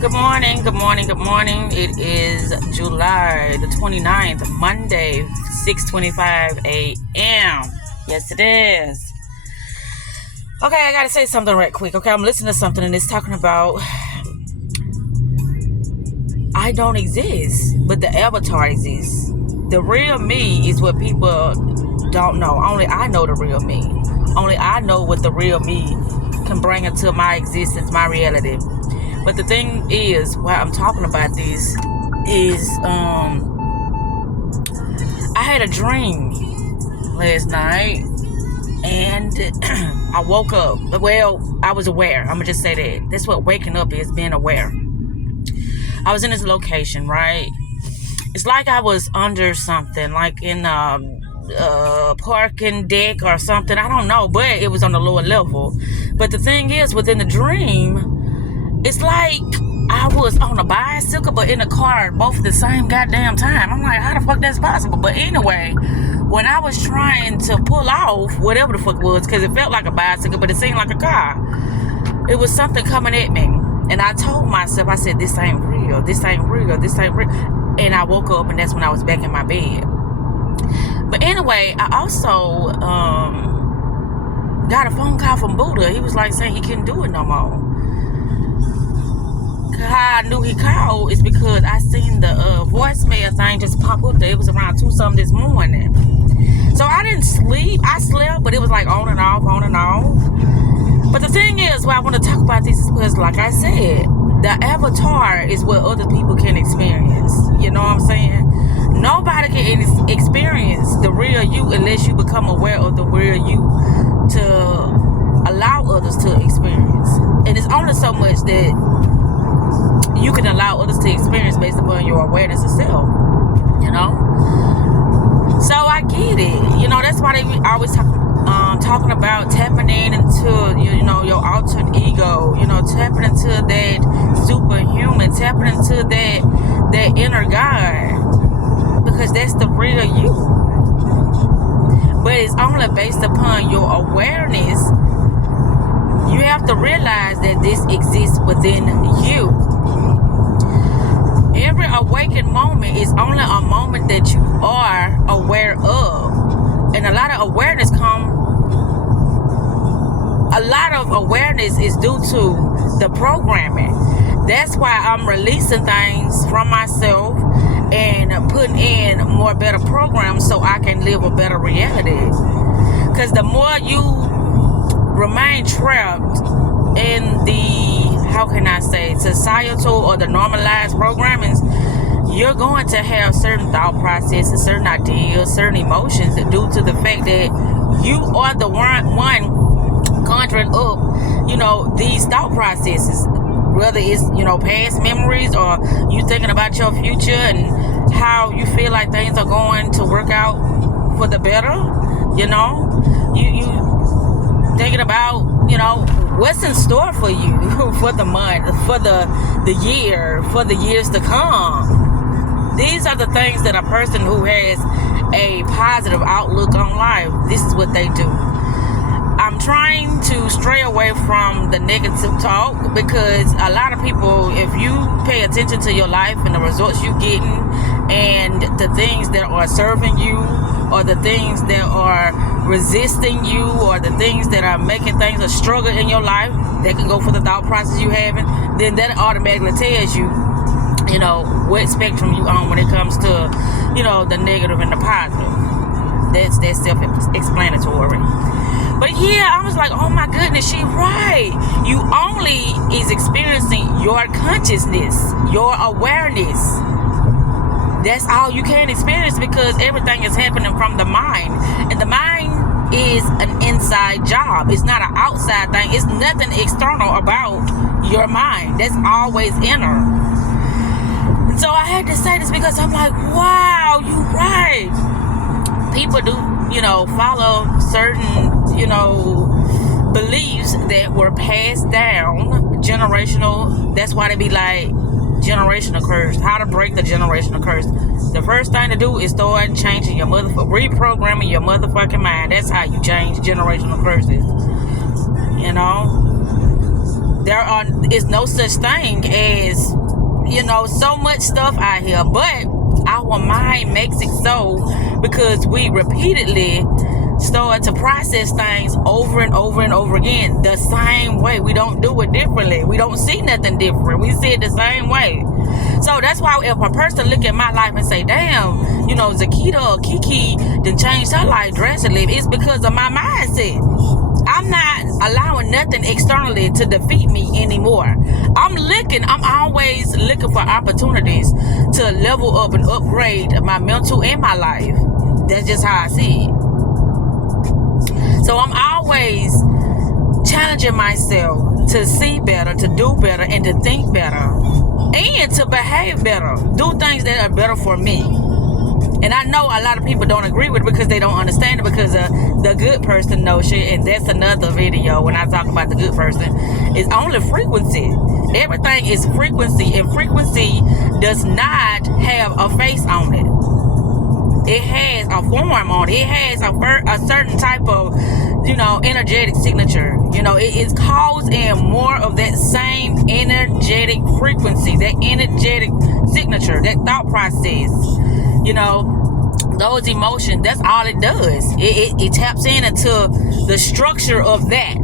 Good morning, good morning, good morning. It is July the 29th, Monday, 6:25 a.m. Yes, it is. Okay, I gotta say something right quick. Okay, I'm listening to something and it's talking about I don't exist, but the avatar exists. The real me is what people don't know. Only I know the real me. Only I know what the real me can bring into my existence, my reality. But the thing is, why I'm talking about this is I had a dream last night and I woke up. Well, I was aware. I'm gonna just say that. That's what waking up is, being aware. I was in this location, right? It's like I was under something, like in a parking deck or something. I don't know, but it was on the lower level. But the thing is, within the dream, it's like I was on a bicycle, but in a car, both at the same goddamn time. I'm like, how the fuck that's possible? But anyway, when I was trying to pull off, whatever the fuck it was, because it felt like a bicycle, but it seemed like a car, it was something coming at me. And I told myself, I said, this ain't real, this ain't real, this ain't real. And I woke up, and that's when I was back in my bed. But anyway, I also got a phone call from Buddha. He was like saying he couldn't do it no more. How I knew he called is because I seen the voicemail thing just pop up there. It was around 2 something this morning. So I didn't sleep. I slept, but it was like on and off, on and off. But the thing is, why I want to talk about this is because, like I said, the avatar is what other people can experience. You know what I'm saying? Nobody can experience the real you unless you become aware of the real you to allow others to experience. And it's only so much that you can allow others to experience based upon your awareness of self, you know? So I get it. You know, that's why they always talking about tapping into, you know, your altered ego, you know, tapping into that superhuman, tapping into that inner God, because that's the real you. But it's only based upon your awareness. You have to realize that this exists within you. Every awakened moment is only a moment that you are aware of. And a lot of awareness is due to the programming. That's why I'm releasing things from myself and putting in more better programs so I can live a better reality. Because the more you remain trapped in the, how can I say, societal or the normalized programmings, you're going to have certain thought processes, certain ideas, certain emotions due to the fact that you are the one conjuring up, you know, these thought processes. Whether it's, you know, past memories or you thinking about your future and how you feel like things are going to work out for the better, you know, you thinking about, you know, what's in store for you for the month, for the year, for the years to come. These are the things that a person who has a positive outlook on life, this is what they do. I'm trying to stray away from the negative talk because a lot of people, if you pay attention to your life and the results you're getting and the things that are serving you or the things that are resisting you or the things that are making things a struggle in your life, that can go for the thought process you having, then that automatically tells you, you know, what spectrum you on when it comes to, you know, the negative and the positive. That's self-explanatory. But yeah, I was like, oh my goodness, she right. You only is experiencing your consciousness, your awareness. That's all you can experience because everything is happening from the mind. And the mind is an inside job. It's not an outside thing. It's nothing external about your mind. That's always inner. And so I had to say this because I'm like, wow, you right. People do, you know, follow certain, you know, beliefs that were passed down generational. That's why they be like generational curse. How to break the generational curse. The first thing to do is start changing your reprogramming your motherfucking mind. That's how you change generational curses. You know, is no such thing as, so much stuff out here, but our mind makes it so because we repeatedly start to process things over and over and over again the same way. We don't do it differently. We don't see nothing different. We see it the same way. So that's why if a person look at my life and say, damn, Zakita or Kiki done changed her life drastically, it's because of my mindset. I'm not allowing nothing externally to defeat me anymore. I'm always looking for opportunities to level up and upgrade my mental and my life. That's just how I see it. So I'm always challenging myself to see better, to do better, and to think better, and to behave better, do things that are better for me. And I know a lot of people don't agree with it because they don't understand it, because the good person knows shit, and that's another video when I talk about the good person. It's only frequency. Everything is frequency, and frequency does not have a face on it. It has a form on it. It has a certain type of, energetic signature. It calls in more of that same energetic frequency, that energetic signature, that thought process. Those emotions, that's all it does. It taps into the structure of that.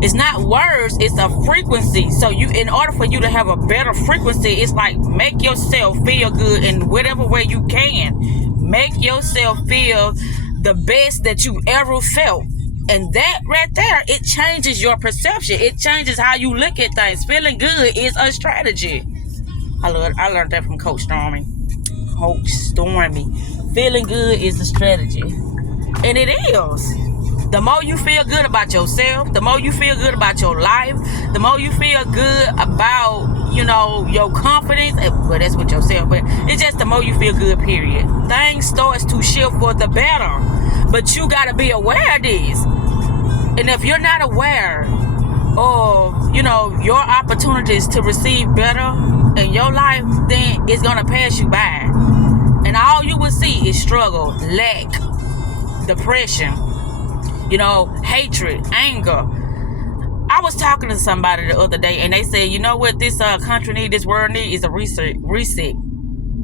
It's not words, it's a frequency. So in order for you to have a better frequency, it's like make yourself feel good in whatever way you can. Make yourself feel the best that you ever felt. And that right there, it changes your perception. It changes how you look at things. Feeling good is a strategy. I learned that from Coach Stormy. Coach Stormy. Feeling good is a strategy. And it is. The more you feel good about yourself, the more you feel good about your life, the more you feel good about, your confidence. Well, that's with yourself, but it's just the more you feel good, period. Things starts to shift for the better. But you got to be aware of this. And if you're not aware of, your opportunities to receive better in your life, then it's going to pass you by. And all you will see is struggle, lack, depression, hatred, anger. I was talking to somebody the other day, and they said, what this country need, this world need is a reset.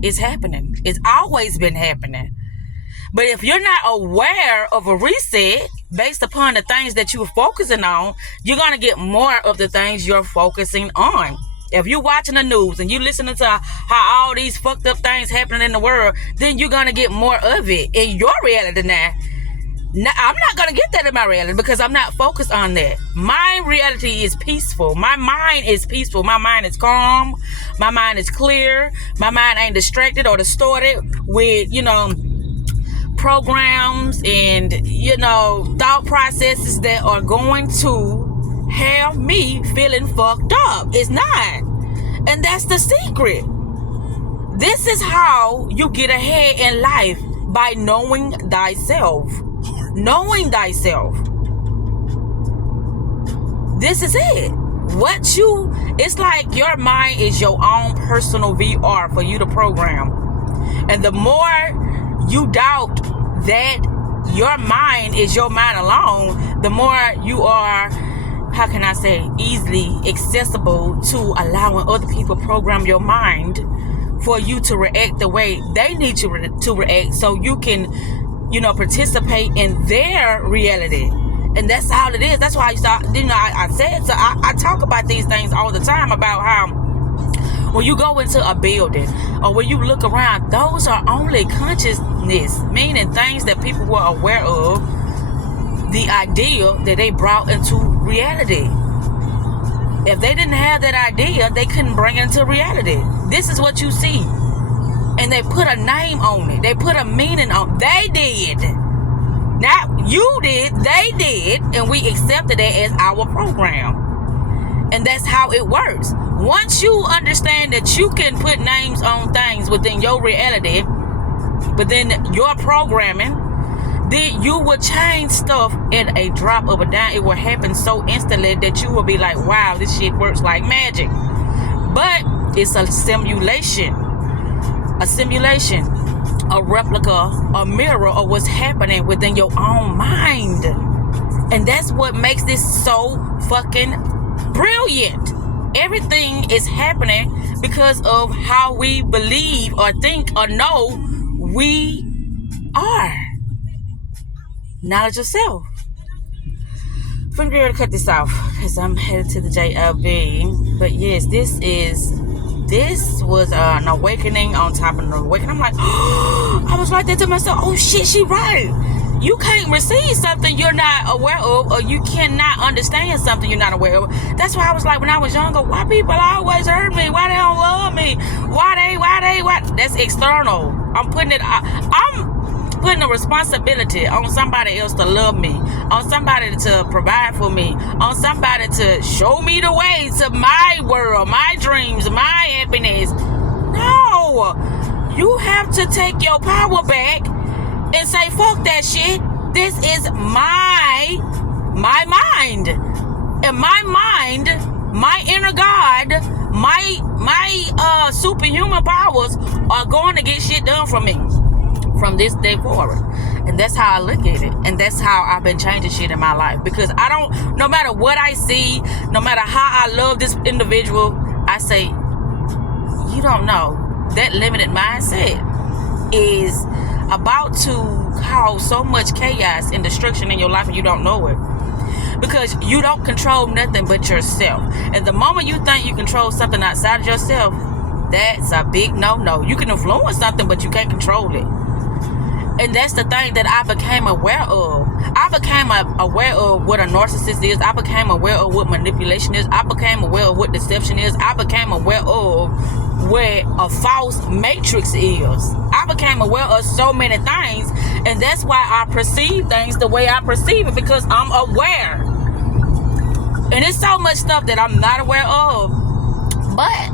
It's happening. It's always been happening. But if you're not aware of a reset based upon the things that you're focusing on, you're going to get more of the things you're focusing on. If you're watching the news and you're listening to how all these fucked up things happening in the world, then you're going to get more of it in your reality now. Now, I'm not going to get that in my reality because I'm not focused on that. My reality is peaceful. My mind is peaceful. My mind is calm. My mind is clear. My mind ain't distracted or distorted with, programs and, thought processes that are going to have me feeling fucked up. It's not. And that's the secret. This is how you get ahead in life, by knowing thyself. Knowing thyself. This is it. It's like your mind is your own personal VR for you to program. And the more you doubt that your mind is your mind alone, the more you are, easily accessible to allowing other people program your mind for you to react the way they need you to react, so you can, participate in their reality. And that's all it is. That's why I said, so I talk about these things all the time, about how when you go into a building or when you look around, those are only consciousness, meaning things that people were aware of, the idea that they brought into reality. If they didn't have that idea, they couldn't bring it into reality. This is what you see. And they put a name on it. They put a meaning on it. They did. Not you did. They did. And we accepted it as our program. And that's how it works. Once you understand that you can put names on things within your reality, within your programming, then you will change stuff in a drop of a dime. It will happen so instantly that you will be like, wow, this shit works like magic. But it's a simulation, a replica, a mirror of what's happening within your own mind. And that's what makes this so fucking brilliant. Everything is happening because of how we believe or think or know we are. Knowledge of self. I'm going to cut this off because I'm headed to the JLB. But yes, this was an awakening on top of an awakening. I'm like, oh, I was like that to myself. Oh shit, she right. You can't receive something you're not aware of, or you cannot understand something you're not aware of. That's why I was like, when I was younger, why people always hurt me? Why they don't love me? Why? That's external. I'm putting a responsibility on somebody else to love me, on somebody to provide for me, on somebody to show me the way to my world, my dreams, my happiness. No, you have to take your power back and say, fuck that shit. This is my mind. And my mind, my inner God, my superhuman powers are going to get shit done for me from this day forward. And that's how I look at it. And that's how I've been changing shit in my life. Because no matter what I see, no matter how I love this individual, I say, you don't know. That limited mindset is about to cause so much chaos and destruction in your life and you don't know it. Because you don't control nothing but yourself. And the moment you think you control something outside of yourself, that's a big no-no. You can influence something, but you can't control it. And that's the thing that I became aware of. I became aware of what a narcissist is. I became aware of what manipulation is. I became aware of what deception is. I became aware of what a false matrix is. I became aware of so many things. And that's why I perceive things the way I perceive it, because I'm aware. And it's so much stuff that I'm not aware of. But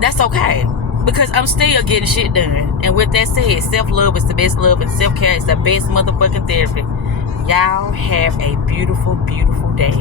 that's okay. Because I'm still getting shit done. And with that said, self-love is the best love and self-care is the best motherfucking therapy. Y'all have a beautiful, beautiful day.